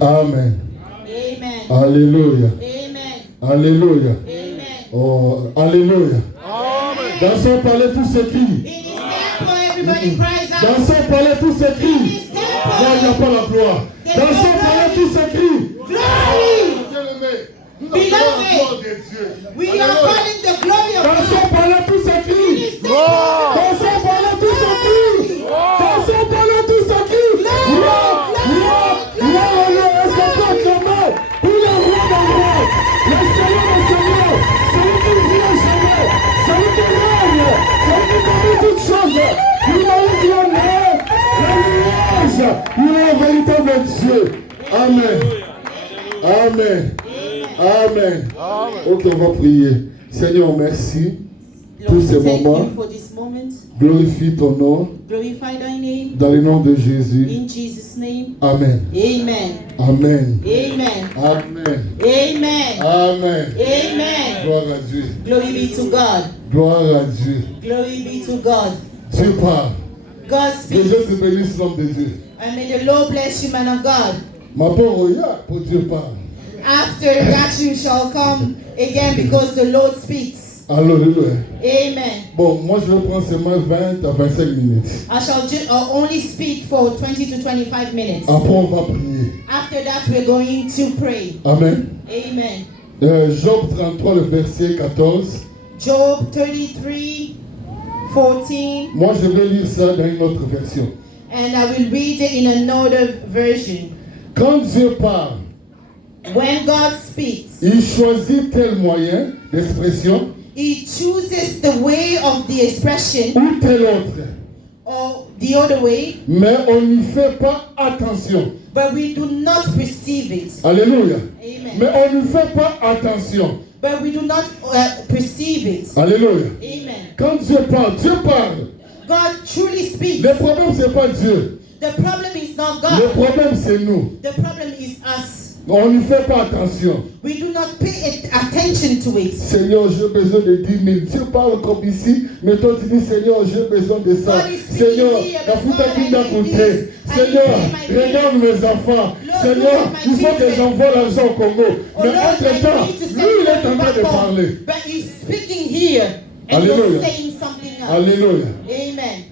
Amen. Amen. Alléluia. Amen. Alléluia. Amen. Oh, alléluia. Amen. Dans son palais, tout s'écrit. In his temple, everybody cries out. Dans son palais, tout In s'écrit. his Là, il n'y a temple, pas la gloire. Dans son palais, tout s'écrit. glory. Nous appelons la gloire de Dieu. We are calling the glory of Dans God. son palais, tout In s'écrit. his Gloire. Dans son palais, tout s'écrit. Dans son palais, tout s'écrit. Gloire, gloire, gloire. Est-ce qu'on peut acclamer pour le roi des rois, le Seigneur des seigneurs, celui qui ne vient jamais, celui qui règne, celui qui connaît toutes choses. Il mérite l'honneur, la louange. Il est le véritable Dieu. Amen. Amen. Amen. Ok, on va prier. Seigneur, merci pour Lord, ces we thank moments. you for this moment. Glorifie ton nom Glorify thy name. dans le nom de Jésus. In Jesus' name. Amen. Amen. Amen. Amen. Amen. Amen. Amen. Amen. Gloire à Dieu. Glory be to God. Gloire à Dieu. Glory be to God. Dieu parle. God Que speaks. Dieu te bénisse, l'homme de Dieu. And may the Lord bless you, man of God. Ma pauvre Oya, pour Dieu parle. After that you shall come again because the Lord speaks. Alléluia. Amen. Bon, moi je vais prendre seulement 20 à 25 minutes. I shall only speak for 20 to 25 minutes. Après, on va prier. After that, we're going to pray. Amen. Amen. Job 33, le verset 14. Job 33, 14. Moi, je vais lire ça dans une autre version. And I will read it in another version. Quand Dieu parle, When God speaks, il choisit tel moyen d'expression He chooses the way of the expression ou tel autre. or the other way, Mais on n'y fait pas attention. but we do not perceive it. Alléluia. Amen. Mais on n'y fait pas attention. But we do not perceive it. Alléluia. Amen. Quand Dieu parle, Dieu parle. God truly speaks. Le problème, ce n'est pas Dieu. The problem is not Le God. problème, c'est nous. The problem is us. On n'y fait pas attention. We do not pay attention to it. Seigneur, j'ai besoin de 10 000. Dieu parle comme ici, mais toi tu dis, Seigneur, j'ai besoin de ça. God is speaking Seigneur, here, la but foute God, à qui I d'un need côté. this. I Seigneur, need my bills. regarde mes enfants. Lord, Seigneur, look at my il faut que children. j'envoie l'argent au Congo. Oh Mais Lord, I entre-temps, need to lui, send il est en money train de back home. parler. But he's speaking here and Alléluia. you're saying something else. Alléluia. Amen.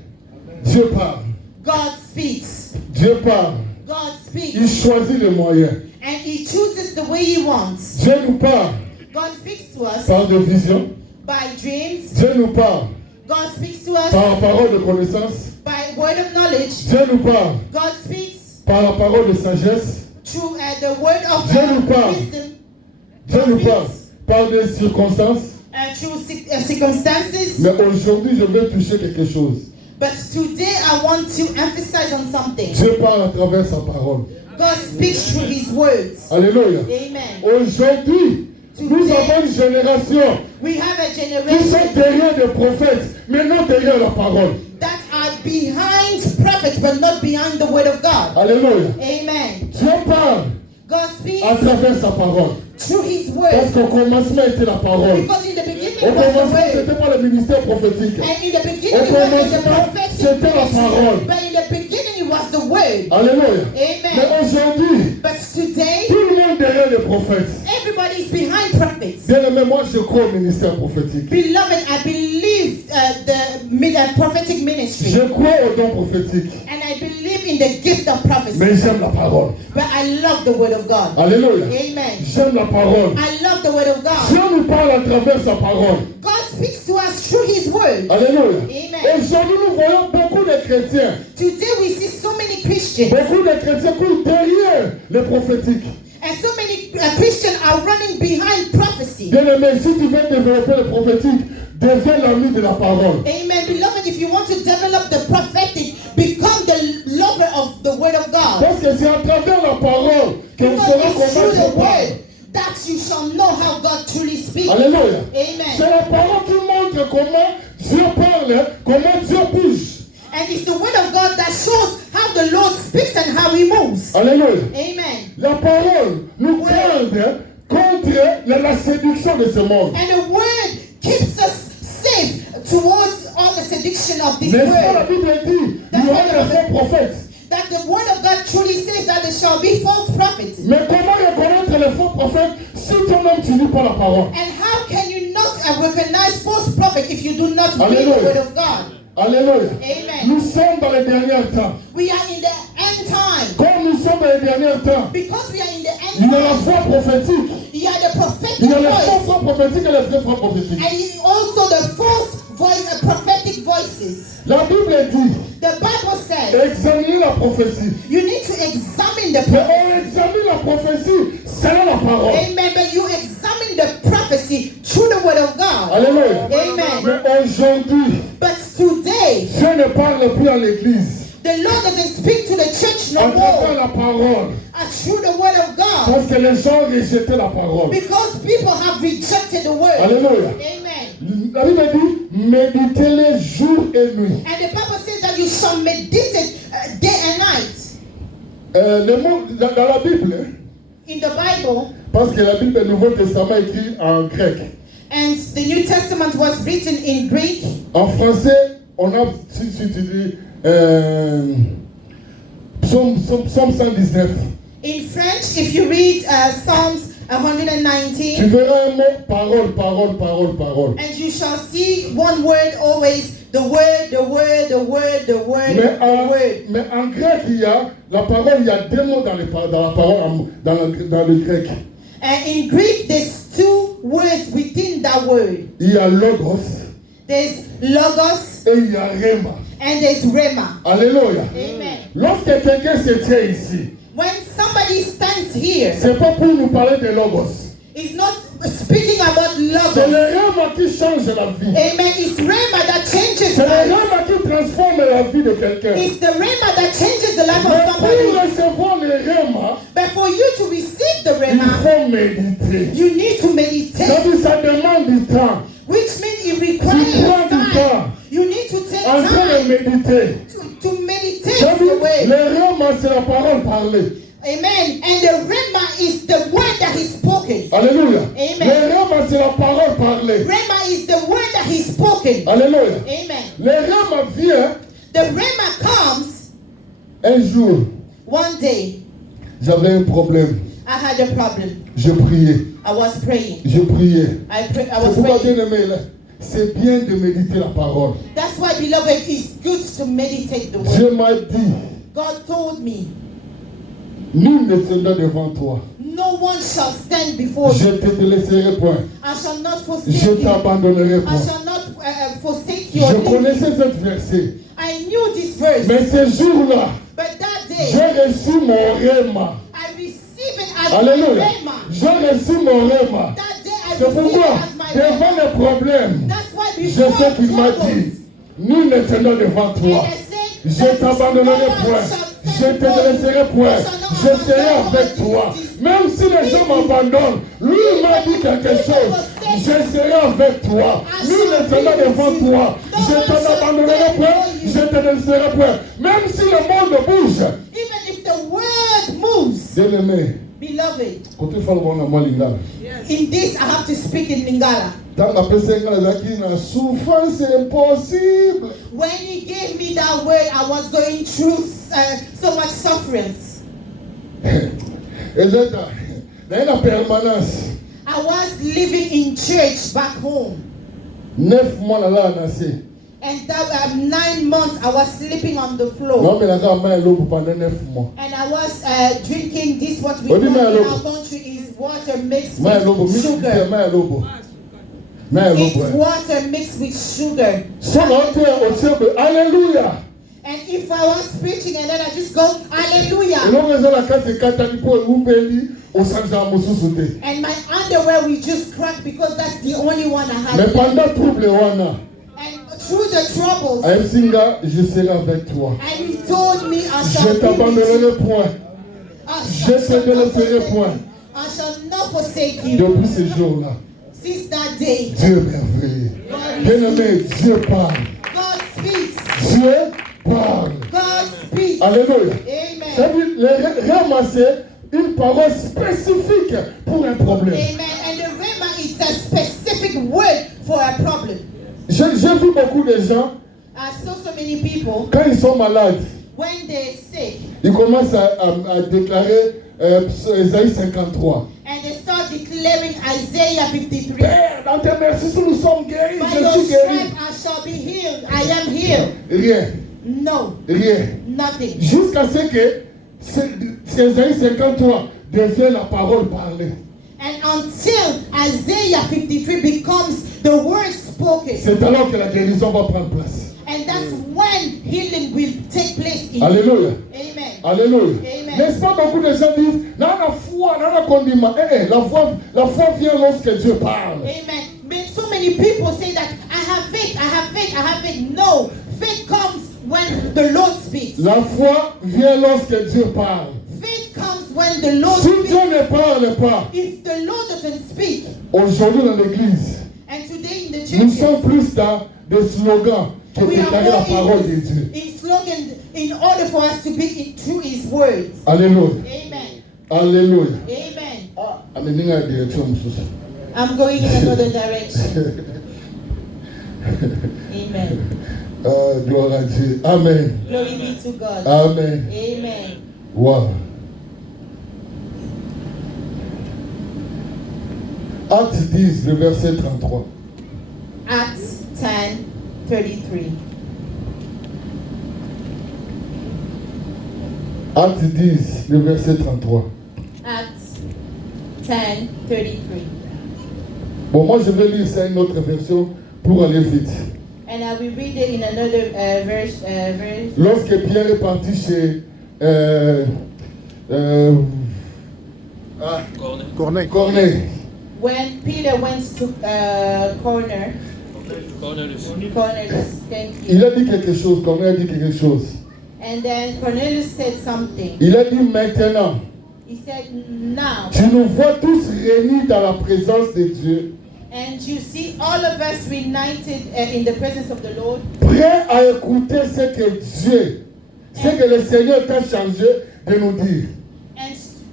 Dieu parle. God speaks. Dieu parle. God speaks. Il choisit les moyens. And he chooses the way he wants. Dieu nous parle God speaks to us par des visions. by dreams. Dieu nous parle God speaks to us par la parole de connaissance. by word of knowledge. Dieu nous parle God speaks par la parole de sagesse. through the word of Dieu nous parle. wisdom. Dieu nous parle par des circonstances. Through circumstances. Mais aujourd'hui, je vais toucher quelque chose. But today I want to emphasize on something. Dieu parle à travers sa parole. God speaks through his words. Alléluia. Amen. Aujourd'hui, nous avons une génération We have a qui sont generation derrière des prophètes, mais non derrière la parole. that are behind prophets but not behind the word of God. Alléluia. Amen. Dieu parle God speaks à travers sa parole. through his Parce word. qu'au commencement était la parole. Because in the beginning Au was the commencement, word. c'était pas le ministère prophétique. And in the Au beginning it was the commencement, prophetic c'était la parole. ministry. But in the beginning it was the word. Alléluia. Mais Amen. aujourd'hui, But today tout le monde derrière les prophètes. everybody is behind prophets. Bien aimé, moi je crois au ministère prophétique. Beloved, I believe the prophetic ministry. Je crois au don prophétique. And I believe in the gift of prophecy. Mais j'aime la parole. But I love the word of God. Alléluia. Amen. J'aime la parole. I love the word of God. Dieu nous parle à travers sa parole. God speaks to us through his word. Alléluia. Amen. Aujourd'hui, nous voyons beaucoup de chrétiens. Today we see so many Christians. Beaucoup de chrétiens courent derrière les prophétiques. And so many Christians are running behind prophecy. Bien aimé, si tu veux développer le prophétique, deviens l'ami de la parole. Amen. Beloved, if you want to develop the prophetic, become the lover of the word of God. Parce que c'est à travers la parole qu'on Because saura it's comment through Dieu the parle. word that you shall know how God truly speaks. Alléluia. C'est Amen. la parole qui montre comment Dieu parle, comment Dieu bouge. And it's the word of God that shows how the Lord speaks and how he moves. Alléluia. Amen. La parole nous garde contre la séduction de ce monde. And the word keeps us safe towards all the seduction of this N'est-ce pas la world. Bible dit, il y aura des faux prophètes. that the word of God truly says that there shall be false prophets. Mais comment reconnaître les faux prophètes si toi-même tu lis pas la parole? And how can you not recognize false prophet if you do not read Alléluia. the word of God? Alléluia. Amen. Nous sommes dans les derniers temps. We are in the end time. Comme nous sommes dans les derniers temps, Because we are in the il end y a la time, foi prophétique. you are the prophetic Il y a les voice. faux foi prophétiques et les vrais foi prophétiques. And also the false voice, prophetic voices. La Bible dit, The Bible says examinez la prophétie. you need to examine the Mais prophecy. on examine la prophétie selon la parole. Amen. But you examine the prophecy through the word of God. Alléluia. Amen. Mais aujourd'hui, But today, Dieu ne parle plus à l'église the Lord doesn't speak to the church no à travers more la parole. through the word of God. Parce que les gens rejetaient la parole. Because people have rejected the word. Alléluia. Amen. La Bible dit, méditez-les jour et nuit. And the Bible says that you shall meditate day and night. Le mot dans la Bible, In the Bible, parce que la Bible, le Nouveau Testament est écrit en grec. and the New Testament was written in Greek. En français, on a, si tu dis, Psaume 119. In French, if you read Psalms Tu 119, verras un mot, parole, parole, parole, parole. and you shall see one word always, the word, the word, the word, the word, the word. Mais en grec, il y a la parole, il y a deux mots dans la parole, dans le grec. And in Greek, there's two words within that word. Il y a logos There's logos et il y a rhéma. and there's rhema. Alléluia. Amen. Lorsque quelqu'un se tient ici, When somebody stands here, c'est pas pour nous parler de logos. it's not speaking about C'est logos. le rhéma qui change la vie. Amen. It's rhema that changes C'est le life. rhéma qui transforme la vie de quelqu'un. It's the rhema that changes the life Mais of pour somebody. recevoir le rhéma, But for you to receive the il rhema, faut méditer. you need to Ça meditate, dit, ça demande du temps. which means it Tu prends requires du temps time. You need to take en train de time méditer. to meditate Ça dit, the way. le rhéma, c'est la parole parlée. Amen. And the rhema is the word that is spoken. Alléluia. Amen. Le rhéma, c'est la parole parlée. Rhema is the word that is spoken. Alléluia. Amen. Le rhéma vient The rhema comes un jour. one day. J'avais un problème. I had a problem. Je priais. I was praying. Je priais. I C'est was pourquoi, praying. bien aimé, là, c'est bien de méditer la parole. That's why, beloved, it's good to meditate the word. Dieu m'a dit, God told me, nul ne tiendra devant toi. no one shall stand before Je you. te délaisserai point. I shall not forsake Je you. t'abandonnerai I point. shall not forsake your Je leave. connaissais cette verset. I knew this verse. Mais ce jour-là, But that day, j'ai reçu mon rhéma. I received it as my Alléluia. rhema. J'ai reçu mon rhéma. That day, I C'est received it pourquoi, as my devant rhema. les problèmes, That's why je before sais qu'il m'a troubles, dit, nul ne tiendra devant toi. Je t'abandonnerai point. Je te délaisserai point. Je serai avec toi. Même si les gens m'abandonnent, lui m'a dit quelque chose. Je serai avec toi. Nul ne tiendra devant toi. Je t'en abandonnerai point. Je te délaisserai point. Même si le monde bouge. Even if the word moves, Bien aimé, beloved, quand tu fais le bon amour, Lingala. in this I have to speak in Lingala. Dans la personne qui a une souffrance impossible. When he gave me that word, I was going through so much sufferance. Et dans la permanence, I was living in church back home. 9 mois là, on a assez. And that 9 months I was sleeping on the floor. Non, mais la gare m'a l'eau pendant 9 mois. And I was drinking this, what we What do call you mean, in lobo? our country is water mixed M'a l'eau, with sugar. m'a l'eau. M'a It's l'eau. water mixed with sugar. Son entrée au ciel, alléluia. And if I was preaching and then I just go, Et hallelujah. l'on raison la carte est catali pour oubeli au Sanja Moussousouté. And my underwear will just crack because that's the only one I have. Mais pendant trouble wana, And through the troubles, à Msinga, je serai avec toi. and he told me, I Je shall be with you. t'abandonnerai point. I Je shall te not délaisserai forsake point. you. I shall not forsake you. Depuis ce jour-là, Since that day, Dieu est merveilleux. Bien-aimé, Dieu parle. God speaks. Dieu parle. God speaks. Alléluia. Amen. C'est-à-dire, le ramasser une parole spécifique pour un problème. Amen. And the rhema is a specific word for a problem. J'ai vu beaucoup de gens, I saw so many people, quand ils sont malades, when they're sick, il commence à déclarer Ésaïe 53. and they start declaring Isaiah 53. Père, dans tes merci, nous sommes guéris, By je your suis guéri. stripes I shall be healed. I am healed. Rien, No, rien. nothing. Jusqu'à ce que Ésaïe 53 devienne la parole parlée. And until Isaiah 53 becomes the word spoken, C'est alors que la guérison va prendre place. and that's when healing will take place in you. Alléluia. Amen. Alléluia. Amen. N'est-ce pas, beaucoup de gens disent, non, la foi, non, la condiment. La foi vient lorsque Dieu parle. Amen. But so many people say that I have faith, I have faith, I have faith. No, faith comes when the Lord speaks. La foi vient lorsque Dieu parle. Faith comes when the Lord Si speaks. Dieu ne parle pas, If the Lord doesn't speak, aujourd'hui dans l'église, and today in the nous church, sommes plus dans des slogans que we are déclarer la parole more de Dieu. in slogan in order for us to be through His words. Alléluia. Amen. Alléluia. Amen. Amenez la direction, monsieur. I'm going in another direction. Amen. Gloire à Dieu. Amen. Glory be to God. Amen. Amen. Wow. Acte 10, le verset 33. Acts 10:33. Acte 10, le verset 33. Acts 10:33. Bon, moi je vais lire ça une autre version pour aller vite. And I will read it in another verse. Lorsque Pierre est parti chez Corneille, When Peter went to Cornelius, thank you. il a dit quelque chose. Corneille a dit quelque chose. And then Cornelius said something. Il a dit maintenant, He said, now, tu nous vois tous réunis dans la présence de Dieu, and you see all of us united in the presence of the Lord, prêts à écouter ce que Dieu, ce que le Seigneur t'a chargé de nous dire.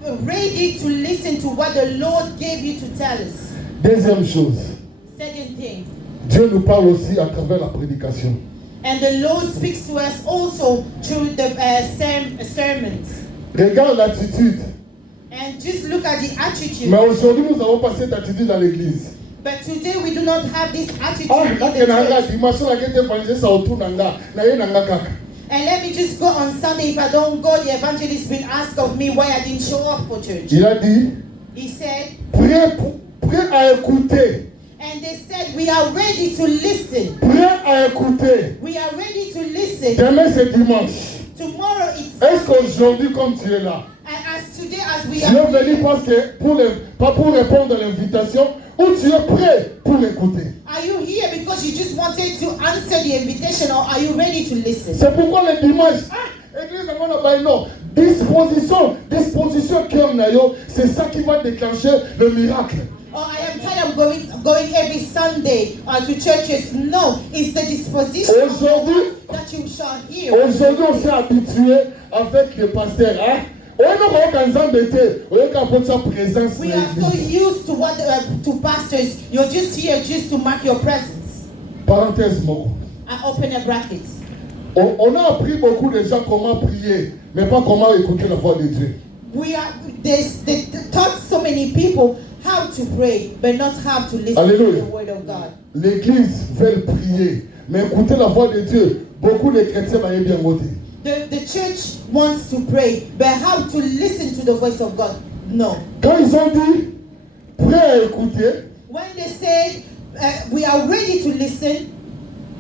and ready to listen to what the Lord gave you to tell us. Deuxième chose, Second thing, Dieu nous parle aussi à travers la prédication. and the Lord speaks to us also through the sermons. Regarde l'attitude. And just look at the attitude. Mais aujourd'hui, nous n'avons pas cette attitude dans l'église. But today we do not have this attitude Ah, in là, the que nanga, church. dimanche, là, que tu évangiles, ça autour nanga, na ye nanga kaka. And let me just go on Sunday. If I don't go, the evangelist will ask of me why I didn't show up for church. Il a dit, He said, prêt à écouter, and they said, we are ready to listen. prêt à écouter. We are ready to listen. Demain, c'est dimanche. Tomorrow it's Est-ce qu'aujourd'hui, comme tu es là, and as today as we tu es are venu here, parce que pas pour répondre à l'invitation, ou tu es prêt pour écouter? are you here because you just wanted to answer the invitation, or are you ready to listen? C'est pourquoi le dimanche, église, on a dit non. Disposition cœur nayo, c'est ça qui va déclencher le miracle. Oh, I am tired of going every Sunday to churches. No, it's the disposition of your heart that you shall hear. Aujourd'hui, on s'est habitué avec les pasteurs. Hein? On n'a pas embêté. On n'a pas sa présence. We are so used to what to pastors. You're just here just to mark your presence. Parenthèse, Moko. I open a bracket. On a appris beaucoup de gens comment prier, mais pas comment écouter la voix de Dieu. They taught so many people how to pray, but not how to listen Alléluia. to the word of God. L'église veut prier, mais écouter la voix de Dieu, beaucoup de chrétiens vont bien voter. The church wants to pray, but how to listen to the voice of God? No. Quand ils ont dit prêt à écouter, When they said we are ready to listen,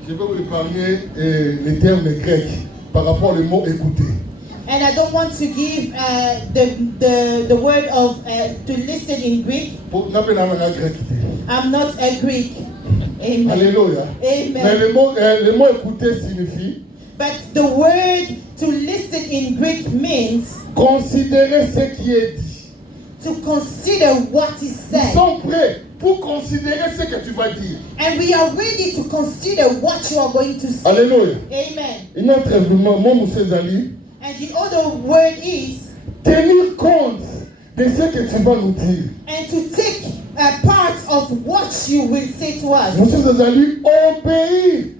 je vais vous épargner les termes grecs par rapport au mot écouter. and I don't want to give the word of to listen in Greek. I'm not a Greek. Amen. Alléluia. Amen. Mais le mot écouter signifie But the word to listen in Greek means considérer ce qui est dit. to consider what is Nous said. sommes prêts pour considérer ce que tu vas dire. And we are ready to consider what you are going to say. Alléluia. Amen. Une autre événement, mon monsieur Zali, And the other word is tenir compte de ce que tu vas nous dire. and to take a part of what you will say to us. Monsieur Zali, obéis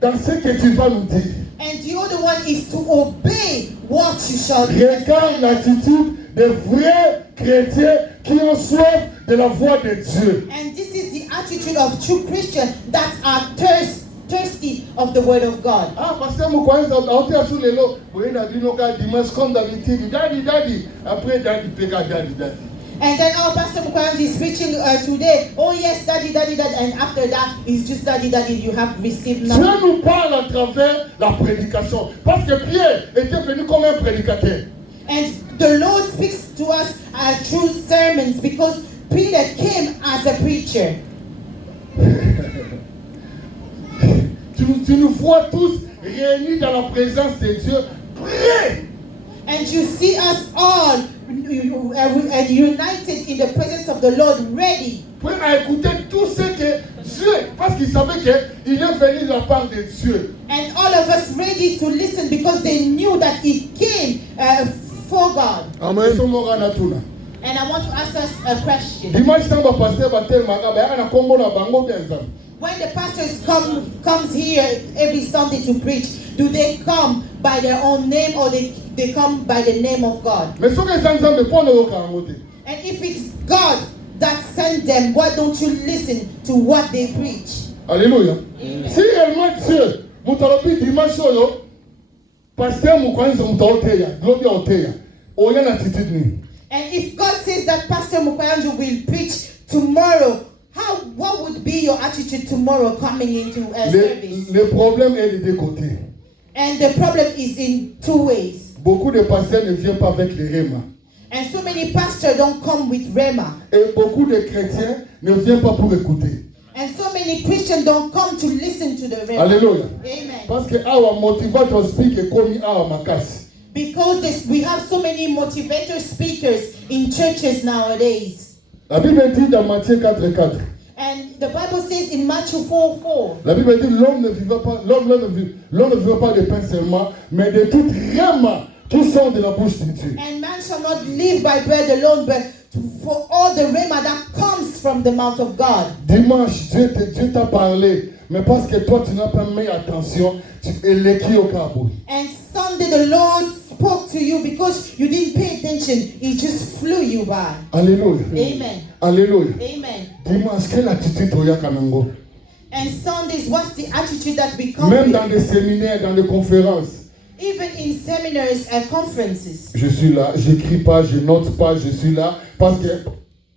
dans ce que tu vas nous dire. And the other one one is to obey what you shall do. Regarde l'attitude des vrais chrétiens qui ont soif de la voix de Dieu. And this is the attitude of true Christians that are thirsty of the word of God. Ah, pasteur Mukwanza, on est sur les lots. Vous voyez, dimanche comme d'habitude, daddy. Après, daddy, pega, daddy. And then our Pastor Mukwanza is preaching today. Oh yes, daddy. And after that, it's just daddy. You have received nothing. Dieu nous parle à travers la prédication. Parce que Pierre était venu comme un prédicateur. And the Lord speaks to us through sermons because Peter came as a preacher. Tu nous vois tous réunis dans la présence de Dieu, prêts. And you see us all united in the presence of the Lord, ready. Prêts à écouter tout ce que Dieu, parce qu'ils savaient qu'il est venu de la part de Dieu. And all of us ready to listen because they knew that he came for God. Amen. And I want to ask us a question. Dimanche temps ba pasteur ba tel maga ba na kombo na bango benza. When the pastors comes here every Sunday to preach, do they come by their own name or they come by the name of God? Mais so que zanzambe po na yoka ngote. And if it's God that sent them, why don't you listen to what they preach? Alléluia. Amen. Si réellement Dieu mutalobi dimanche yo pasteur Mukwanza mutaoteya, globe oteya. Oya na attitude ni. And if God says that Pastor Mukwanza will preach tomorrow, what would be your attitude tomorrow coming into service? Le problème est de deux côtés. And the problem is in two ways. Beaucoup de pasteurs ne viennent pas avec les rhémas. And so many pastors don't come with rhema. Et beaucoup de chrétiens ne viennent pas pour écouter. And so many Christians don't come to listen to the rhema. Alléluia. Amen. Parce que our motivator speak est comme our makasi. Because we have so many motivator speakers in churches nowadays. La Bible dit dans Matthieu 4:4. And the Bible says in Matthew 4:4. La Bible dit l'homme ne vivra pas de pain seulement, mais de toute rhéma qui sort de la bouche de Dieu. And man shall not live by bread alone, but for all the rhema that comes from the mouth of God. Dimanche, Dieu t'a parlé, mais parce que toi tu n'as pas mis attention, tu es l'équipe au câble. And Sunday the Lord spoke to you because you didn't pay attention. He just flew you by. Alléluia. Amen. Alléluia. Amen. Dimanche, quelle attitude tu as kanango? And Sundays, what's the attitude that we come Même with? dans des séminaires, dans des conférences. Even in seminaries and conferences. Je suis là, j'écris pas, je note pas, je suis là parce que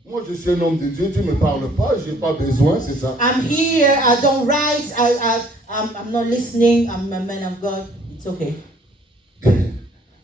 moi je suis un homme de Dieu, tu me parles pas, j'ai pas besoin, c'est ça. I'm here, I don't write, I'm not listening, I'm a man of God, it's okay.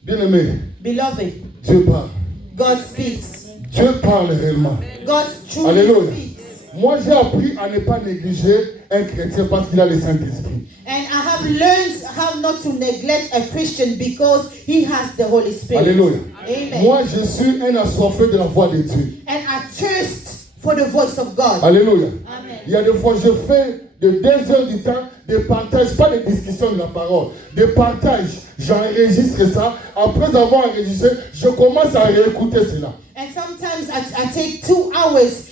Bien-aimé, Beloved, Dieu parle. God speaks. Dieu parle réellement. God truly Alléluia. speaks. Moi j'ai appris à ne pas négliger un chrétien parce qu'il a le Saint-Esprit. And I have learned how not to neglect a Christian because he has the Holy Spirit. Alléluia. Amen. Moi je suis un assoiffé de la voix de Dieu. And I thirst for the voice of God. Alléluia. Amen. Il y a des fois je fais de 2 heures du temps de partage, pas de discussion de la parole, de partage. J'enregistre ça. Après avoir enregistré, je commence à réécouter cela. And sometimes I take 2 hours.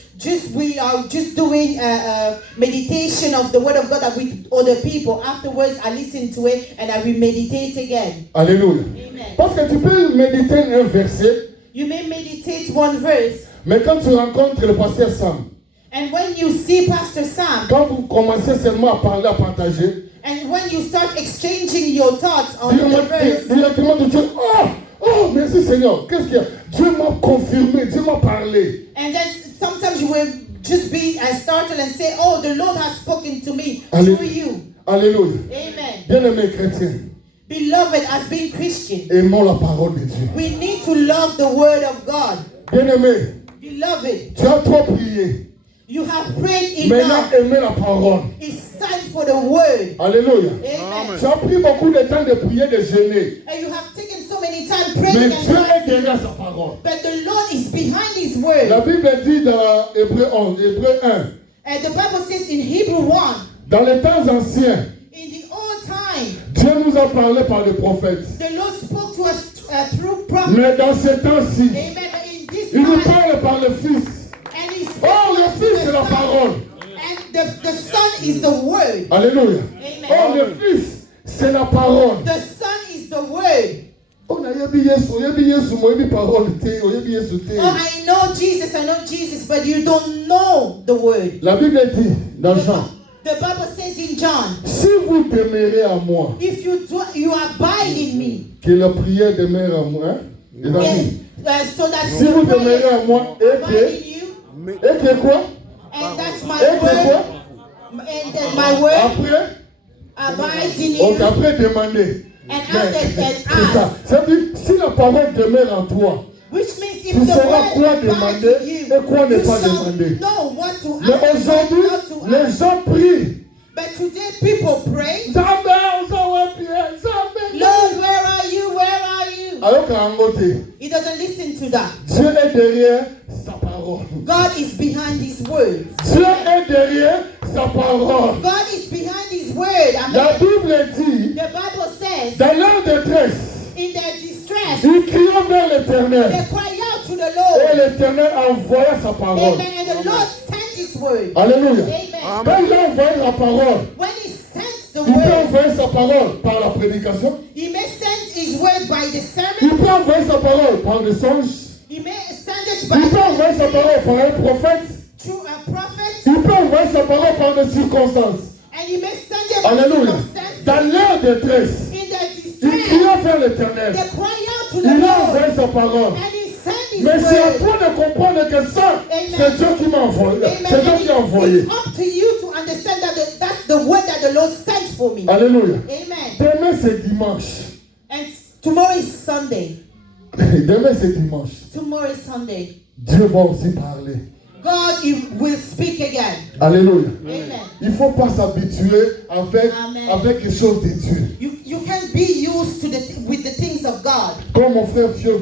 We are just doing meditation of the word of God with other people. Afterwards, I listen to it and I will meditate again. Alléluia. Amen. Parce que tu peux méditer un verset. You may meditate one verse. Mais quand tu rencontres le pasteur Sam, And when you see Pastor Sam, quand vous commencez seulement à parler, à partager, and when you start exchanging your thoughts on the verse, directement tu dis, oh, merci Seigneur. Qu'est-ce qu'il y a? Dieu m'a confirmé, Dieu m'a parlé. and then sometimes you will just be startled and say, oh, the Lord has spoken to me Allez. through you. Alléluia. Amen. Bien-aimés chrétiens, Beloved, as being Christian, aimons la parole de Dieu. we need to love the word of God. Bien-aimés, Beloved, tu as trop prié. you have prayed Maintenant, enough. aimez la parole. It's time for the word. Alléluia. Amen. Tu as pris beaucoup de temps de prier, de jeûner. And you have taken so many time Mais praying Dieu and est derrière sa parole. but the Lord is behind His La word. Bible dit dans Hébreu 11, Hébreu 1, And the Bible says in Hebrew 1, dans les temps anciens, in the old time, Dieu nous a parlé par les prophètes. the Lord spoke to us through prophets. Mais dans ces temps-ci, Amen. But in this il nous time, parle par le Fils. and He Oh, le spoke Fils, to c'est la the Son. parole. And the Son is the word. Alléluia. Amen. Oh, le Fils, c'est la parole. The Son is oyebi Yesu, oyebi parole te, oyebi Yesu te. Oh, I know Jesus, but you don't know the word. La Bible dit dans Jean, The Bible says in John, si vous demeurez à moi, if you abide in me, que la prière demeure à moi, hein? Et dans nous. so that Si vous the demeurez prayer à moi, abide in you, et que quoi? and that's my Et que word, quoi? and then my word Après, abides in donc you, après demander. and Mais, after that c'est ça. ask. Ça veut dire, si la parole demeure en toi, Which means if tu the sauras quoi word abides demander in you, et quoi ne you pas shall demander. know what to Mais ask and aujourd'hui, what not to les ask. gens prient. But today people pray, Zambé, on s'en va prier. Zambé. Lord, where are you? Where are you? Alors qu'en côté, He doesn't listen to that. Dieu est derrière sa parole. God is behind his word. Dieu est derrière sa parole. God is behind his word. La Amen. Bible dit, The Bible says, dans leur détresse, in their distress, ils crient vers l'Éternel. they cry out to the Et Lord. l'Éternel envoya sa parole. Amen. And the Lord sent his word. Alléluia. Amen. Quand il a envoyé la parole, When he sent the il peut word, envoyer sa parole par la prédication. he may send his word by the Il sermon. peut envoyer sa parole par des songes. He may send it Il by peut envoyer sa parole par un prophète. through a prophet. Il peut envoyer sa parole par des circonstances. And he may send it by Alléluia. circumstances. Dans leur détresse, In their il distress, crie vers l'Éternel. they cry out to the Il a Lord. envoyé sa parole. And he sent his Mais c'est à word. toi de comprendre que ça, Amen. c'est Dieu qui m'a envoyé. Amen. C'est Dieu And qui a envoyé. it's up to you to understand that that's the word that the Lord sent for me. Alléluia. Amen. Demain c'est dimanche. And tomorrow is Sunday. Demain c'est dimanche. Tomorrow is Sunday. Dieu va aussi parler. God he will speak again. Alléluia. Amen. Il ne faut pas s'habituer Amen. avec les choses de Dieu. You can't be used to with the things of God. Comme mon frère Fios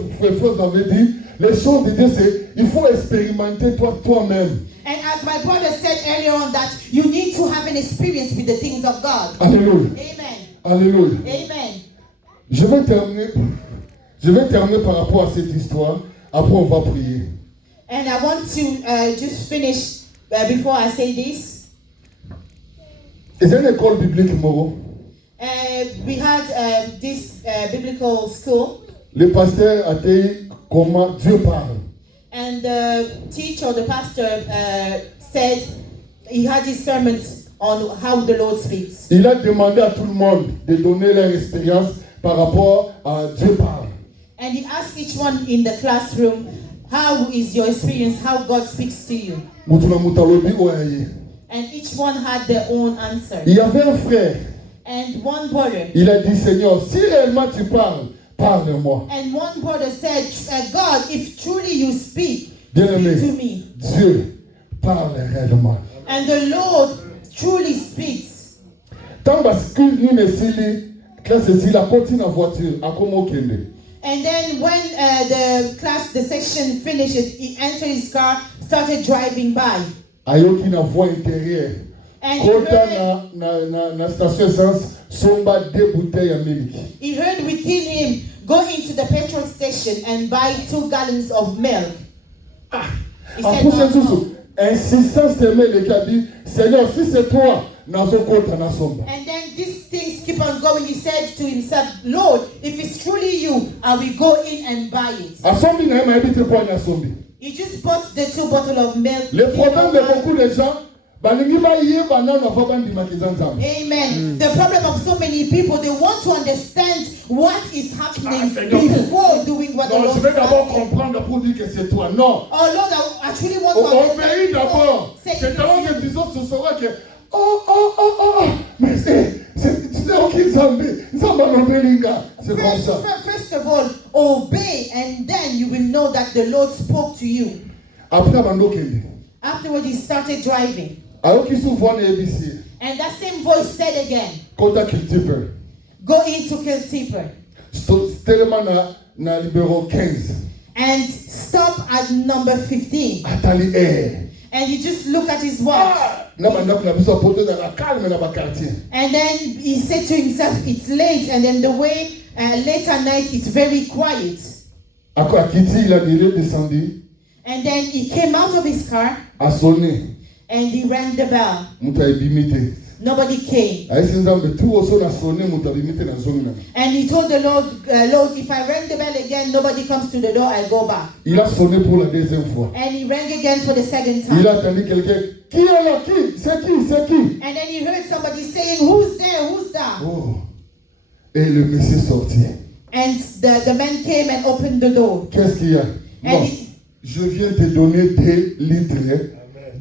avait dit, les choses de Dieu, c'est il faut expérimenter toi-même. And as my brother said earlier on, that you need to have an experience with the things of God. Alléluia. Amen. Alléluia. Amen. Je vais terminer par rapport à cette histoire. Après, on va prier. And I want to just finish before I say this. Et c'est une école biblique, Moro. We had this biblical school, Le pasteur a dit comment Dieu parle. and the teacher, the pastor, said he had his sermons on how the Lord speaks. Il a demandé à tout le monde de donner leur expérience par rapport à Dieu parle. And he asked each one in the classroom, how is your experience, how God speaks to you? Mutuna mutalobi oyaye. And each one had their own answer. Il y avait un frère. And one brother, Il a dit, Seigneur, si réellement tu parles, parle-moi. and one brother said, God, if truly you speak, Bien-aimé, speak to me. Dieu parle réellement. And the Lord truly speaks. Tant parce que nous ne sommes classe ici, la continue en voiture, à comment kende. And then when the section finished, he entered his car, started driving by. Ayoki na voie intérieure. And Kota na station essence, somba 2 bouteilles à milk. he heard within him, go into the petrol station and buy 2 gallons of milk. He En said, plus, c'est no. tout. Insistance de le qui a dit, Seigneur, si c'est toi, nazo kota na somba. And then these things keep on going. He said to himself, Lord, if it's truly you, I will go in and buy it. Asombi na yema habite point na sombi. He just bought the 2 bottles of milk. Le problème de beaucoup de gens, balingi ba yé banana fa bandi makizanza. Amen. The problem of so many people, they want to understand what is happening Seigneur. before doing what the Non, Lord je vais is d'abord asking. comprendre pour dire que c'est toi. Non. Oh Lord, I truly want to Obéis understand. d'abord. Say C'est it avant is que you. tu autres se saura que mais c'est ok Zambé. Zamba Nobelinga. C'est comme ça. First of all, obey, and then you will know that the Lord spoke to you. Après abando kende. Afterward, he started driving. Alors qu'il s'ouvre na ABC. And that same voice said again, Kota Kiltiper. go into Kilteeper Tellement na numéro 15. and stop at number 15. Atali air. And he just looked at his watch. Na bandako na biso poto dans la calme na ba quartier. And then he said to himself, it's late. And then the way late at night, it's very quiet. Ako akiti il a descendu. And then he came out of his car A sonné. and he rang the bell. Mutu a ebimite. Nobody came. Aïe, c'est un tout au sol à sonner, mon limité dans la zone. And he told the Lord, Lord, if I ring the bell again, nobody comes to the door, I go back. Il a sonné pour la deuxième fois. And he rang again for the second time. Il a entendu quelqu'un. Qui est là? Qui? C'est qui? C'est qui? And then he heard somebody saying, who's there? Who's there? Oh. Et le monsieur sortit. And the man came and opened the door. Qu'est-ce qu'il y a? And Bon, je viens te donner 2 litres,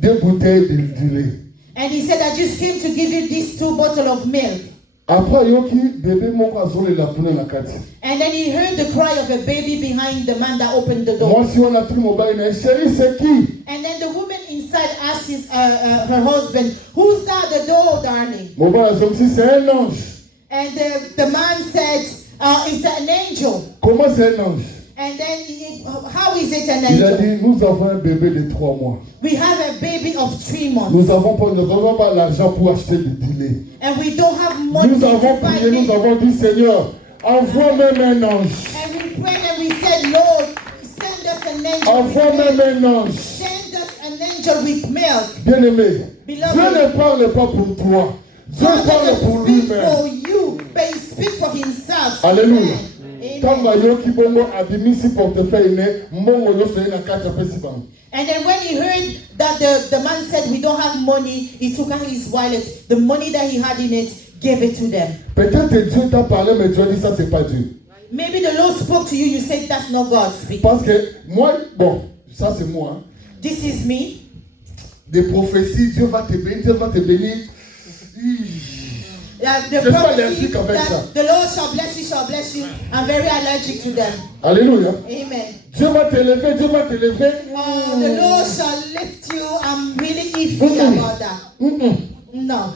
2 bouteilles de lait. And he said, I just came to give you these 2 bottles of milk. Après, yoki bébé moko azole la puna na kati. And then he heard the cry of a baby behind the man that opened the door. Moi si on a pris mobile na chérie c'est qui? And then the woman inside asked her husband, who's that at the door, darling? Mobile azomsi c'est un ange. And the man said, it's an angel. Comment c'est un ange? And then, how is it an Il a angel? dit, nous avons un bébé de 3 mois. We have a baby of 3 months. Nous n'avons pas l'argent pour acheter du lait. And we don't have money Nous to avons buy prié, nous milk. avons dit, Seigneur, envoie même un ange. And we prayed and we said, Lord, send us an angel. Envoie with même milk. un ange. Send us an angel with milk. Bien-aimé, Beloved, Dieu ne parle pas pour toi. Dieu God parle doesn't pour speak lui-même. for you, but he speaks for himself. Alléluia. Quand Amen. Mayoki Bongo a mis si portefeuille né, Mongo yo se na 4 pesiban. And then when he heard that the man said, we don't have money, he took out his wallet, the money that he had in it, gave it to them. Peut-être Dieu t'a parlé, mais tu as dit ça, c'est pas Dieu. Maybe the Lord spoke to you, you said that's not God speaking. Parce que moi, bon, ça c'est moi. Hein. This is me. Des prophéties, Dieu va te bénir, Dieu va te bénir. The Je suis prophecy allergique avec ça. that the Lord shall bless you. I'm very allergic to them. Alléluia. Amen. Dieu va t'élever, Dieu va t'élever. Oh, the Lord shall lift you. I'm really iffy about that. No.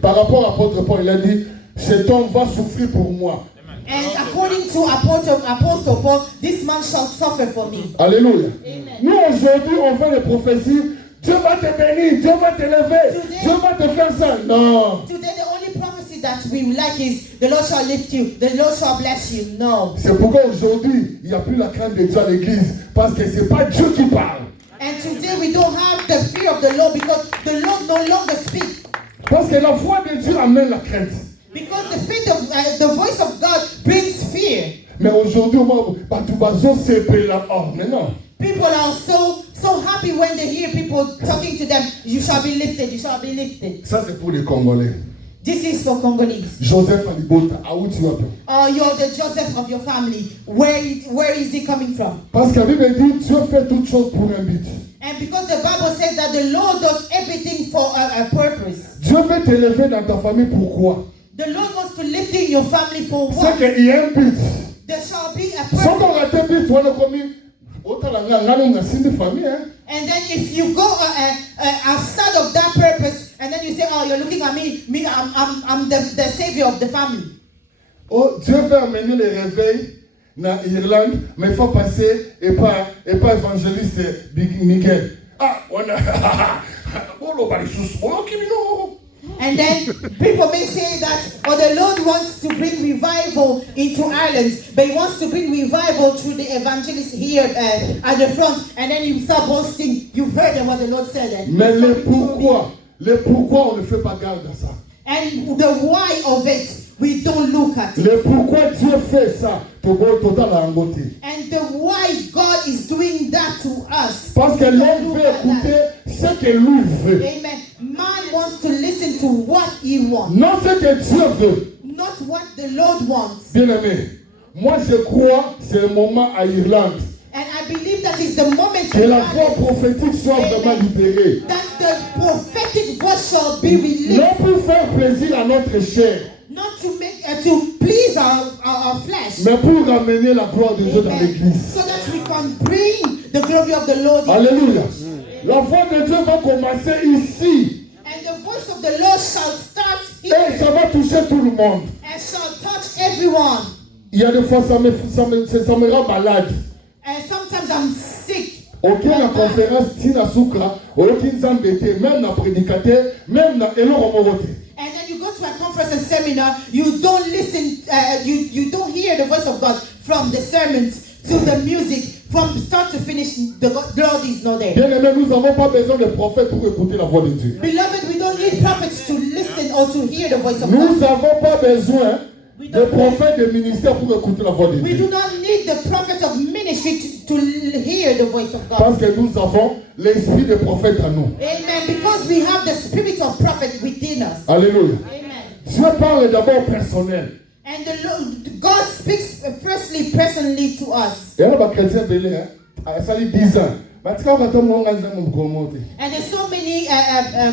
Par rapport à l'apôtre Paul, il a dit, cet homme va souffrir pour moi. And according to Apostle Paul, this man shall suffer for me. Alléluia. Amen. Nous aujourd'hui, on fait des prophéties. Dieu va te bénir, Dieu va t'élever, Dieu va te faire ça. Non. Today, the only prophecy that we like is the Lord shall lift you, the Lord shall bless you. No. C'est pourquoi aujourd'hui, il n'y a plus la crainte de Dieu à l'église. Parce que ce n'est pas Dieu qui parle. And today we don't have the fear of the Lord because the Lord no longer speaks. Parce que la voix de Dieu amène la crainte. Because the faith of the voice of God brings fear. Mais aujourd'hui, on va mais non. People are so happy when they hear people talking to them. You shall be lifted. You shall be lifted. Ça, c'est pour les Congolais. This is for Congolese. Joseph Alibota, à où tu vas? You're the Joseph of your family. Where is he coming from? Parce que la Bible dit, Dieu fait toutes choses pour un but. And because the Bible says that the Lord does everything for a purpose. Dieu veut t'élever dans ta famille, pourquoi? The Lord wants to lift in your family for C'est what? qu'il y a un but. There shall be a Sans qu'on purpose. rate but, on a commis. Autant la famille, hein? And then if you go outside of that purpose, and then you say, "Oh, you're looking at me. I'm the savior of the family." Oh, Dieu veut amener les réveils en Irlande, mais il faut passer et pas évangéliste Miguel. Ah, on a. And then people may say that, "Oh, the Lord wants to bring revival into Ireland, but He wants to bring revival through the evangelist here at the front." And then you start boasting. You've heard what the Lord said. And Mais le pourquoi on ne fait pas garde à ça? And the why of it, we don't look at it. Le pourquoi Dieu fait ça, total à Angoté. And the why God is doing that to us. Parce que l'homme veut écouter ce que lui veut. Amen. Man wants to listen to what he wants, Non ce que Dieu veut. not what the Lord wants. Bien-aimé, moi je crois que c'est un moment à Irlande And I believe that is the moment que la voix prophétique soit vraiment libérée. that the prophetic voice shall be released, Non pour faire plaisir à notre chair, not to make to please our flesh, mais pour ramener la gloire de Dieu dans Amen, l'église. so that we can bring the glory of the Lord in. Alléluia. La voix de Dieu va commencer ici And the voice of the Lord shall start et here ça va toucher tout le monde. and shall touch everyone. Il y a des fois ça me rend malade. And sometimes I'm sick. Ok, la conférence Tina Soukra, ok, Nzambete, même la prédicateur, même la Elo Romorote. And then you go to a conference and seminar, you don't listen, you don't hear the voice of God from the sermons to the music, from start to finish, the Lord is not there. Bien aimé, nous n'avons pas besoin de prophètes pour écouter la voix de Dieu. Beloved, we don't need prophets to listen or to hear the voice of Nous God. n'avons pas besoin de prophètes de ministère pour écouter la voix de We Dieu. do not need the prophet of ministry to hear the voice of God. Parce que nous avons l'esprit des prophètes en nous. Amen. Because we have the spirit of prophet within us. Alléluia. Amen. Dieu parle d'abord personnel. And the Lord, God speaks firstly personally to us. Et là, les chrétiens belé, ça fait 10 ans. And there's so many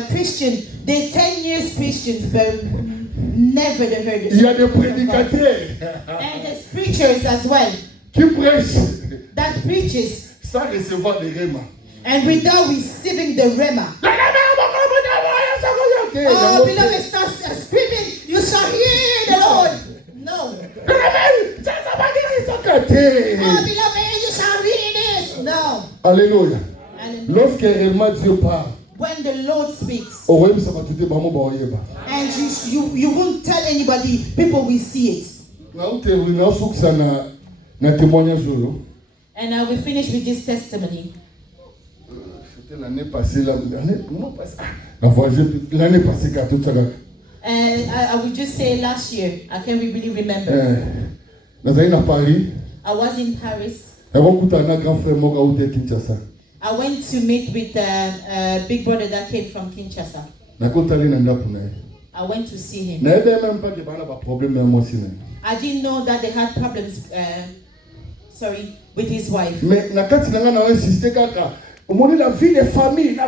Christians, they're 10 years Christians, but never heard it. Il y a des prédicateurs And there's preachers as well qui prêchent that preaches sans recevoir des rhémas. and without receiving the rhema. Oh, beloved, start screaming, you shall hear the Lord. No. Oh, beloved, you shall read this. No. Alléluia. And Lorsque réellement Dieu parle, when the Lord speaks, au royaume ça va tout est vraiment bon. and you won't tell anybody, people will see it. Na témoignage yo. And I will finish with this testimony. C'était l'année passée l'année passée quand tout ça. And I will just say last year, I can't really remember. Nazali na Paris. I was in Paris. Nakokutana grand frère moka ute Kinshasa. I went to meet with a big brother that came from Kinshasa. Nakotali na ndaku na ye. I went to see him. Na ebe même pas que bana ba problème émotionnel. I didn't know that they had problems, with his wife. Mais nakati nanga na insister kaka. Au moins la vie des familles, il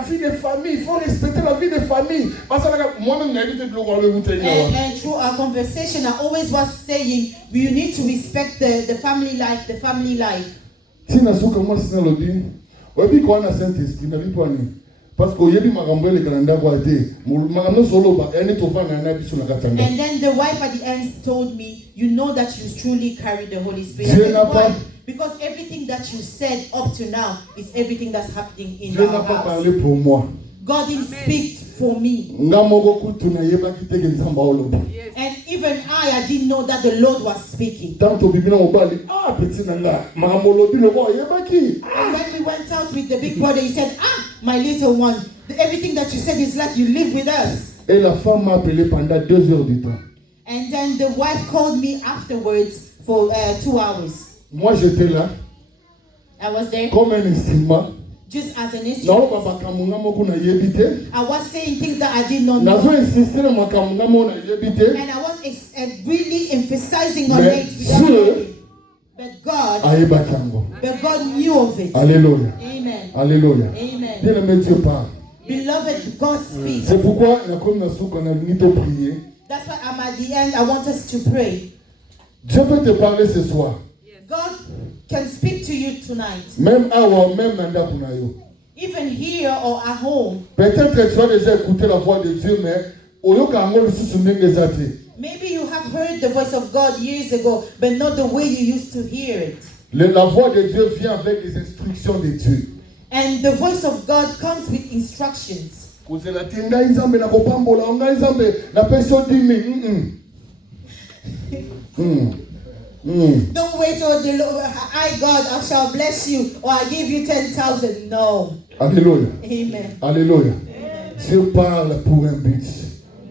faut respecter la vie des familles. Parce que moi-même n'a évité de le voir le bouteille. And through our conversation, I always was saying, you need to respect the family life, Si na souka moi c'est le dit, obi ko na Saint-Esprit na bipo ani. Parce que yebi makambo le kalanda ko ate, makambo solo ba eni to fa na biso na katanga. And then the wife at the end told me, you know that you truly carry the Holy Spirit. Dieu n'a pas, because everything that you said up to now is everything that's happening in Dieu our n'a pas house. parlé pour moi. God didn't speak for me. Nga moko kutu na yeba kiteke nzamba olobi. And even I didn't know that the Lord was speaking. Tanto bibina mobali, petit nanga, makambo olobi le ko yeba ki. And when we went out with the big brother, he said, my little one, everything that you said is like you live with us. Et la femme m'a appelé pendant 2 heures du temps. And then the wife called me afterwards for 2 hours. Moi j'étais là. I was there Comme un instrument. just as an instrument. I was saying things that I did not know. And I was really emphasizing on it. But God knew of it. Alléluia. Amen. Alléluia. Amen. Bien-aimé, Dieu parle. Beloved, God speaks. C'est pourquoi qu'on a prier. That's why I'm at the end. I want us to pray. Dieu peut te parler ce soir. God can speak to you tonight. Même awa, même nanda kunayo. Even here or at home. Peut-être que tu as déjà écouté la voix de Dieu, mais oyoka ngolo susu ngezate. Maybe you have heard the voice of God years ago, but not the way you used to hear it. La voix de Dieu vient avec les instructions de Dieu. And the voice of God comes with instructions. Kuzela tinga nzambe na kopambola onga nzambe na peso 10,000. Don't wait till the Lord, God, I shall bless you, or I give you 10,000. No. Alléluia. Amen. Alléluia. Dieu parle pour un but.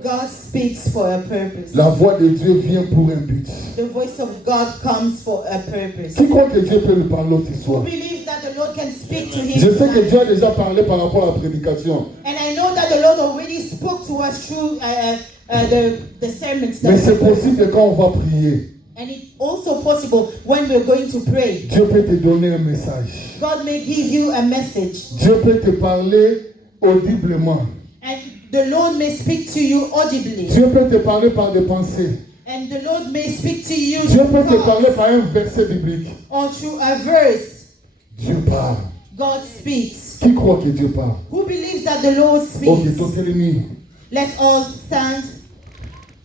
God speaks for a purpose. La voix de Dieu vient pour un but. The voice of God comes for a purpose. Qui croit que Dieu peut lui parler ce soir? Who believes that the Lord can speak to him? Je sais que Dieu a déjà parlé par rapport à la prédication. And I know that the Lord already spoke to us through the sermons. Mais c'est possible quand on va prier. And it's also possible when we're going to pray. Dieu peut te donner un message. God may give you a message. Dieu peut te parler audiblement. And the Lord may speak to you audibly. Dieu peut te parler par des pensées. And the Lord may speak to you Dieu peut te through parler par un verset biblique. or through a verse. Dieu parle. God speaks. Qui croit que Dieu parle? Who believes that the Lord speaks? Ok, Tokelini. Let's all stand.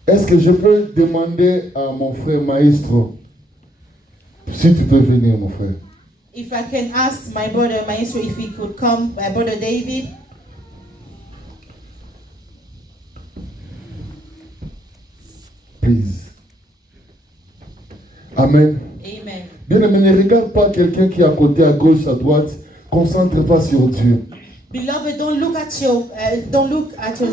Est-ce que je peux demander à mon frère Maestro, si tu peux venir, mon frère? If I can ask my brother Maestro if he could come, my brother David. Please. Amen. Amen. Bien aimé, ne regarde pas quelqu'un qui est à côté, à gauche, à droite. Concentre pas sur Dieu. Beloved, don't look at your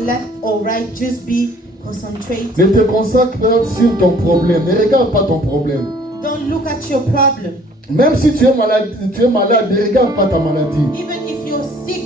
left or right. Just be Concentrate. Ne te consacre pas sur ton problème. Ne regarde pas ton problème. Don't look at your problem. Même si tu es malade, ne regarde pas ta maladie. Even if you're sick,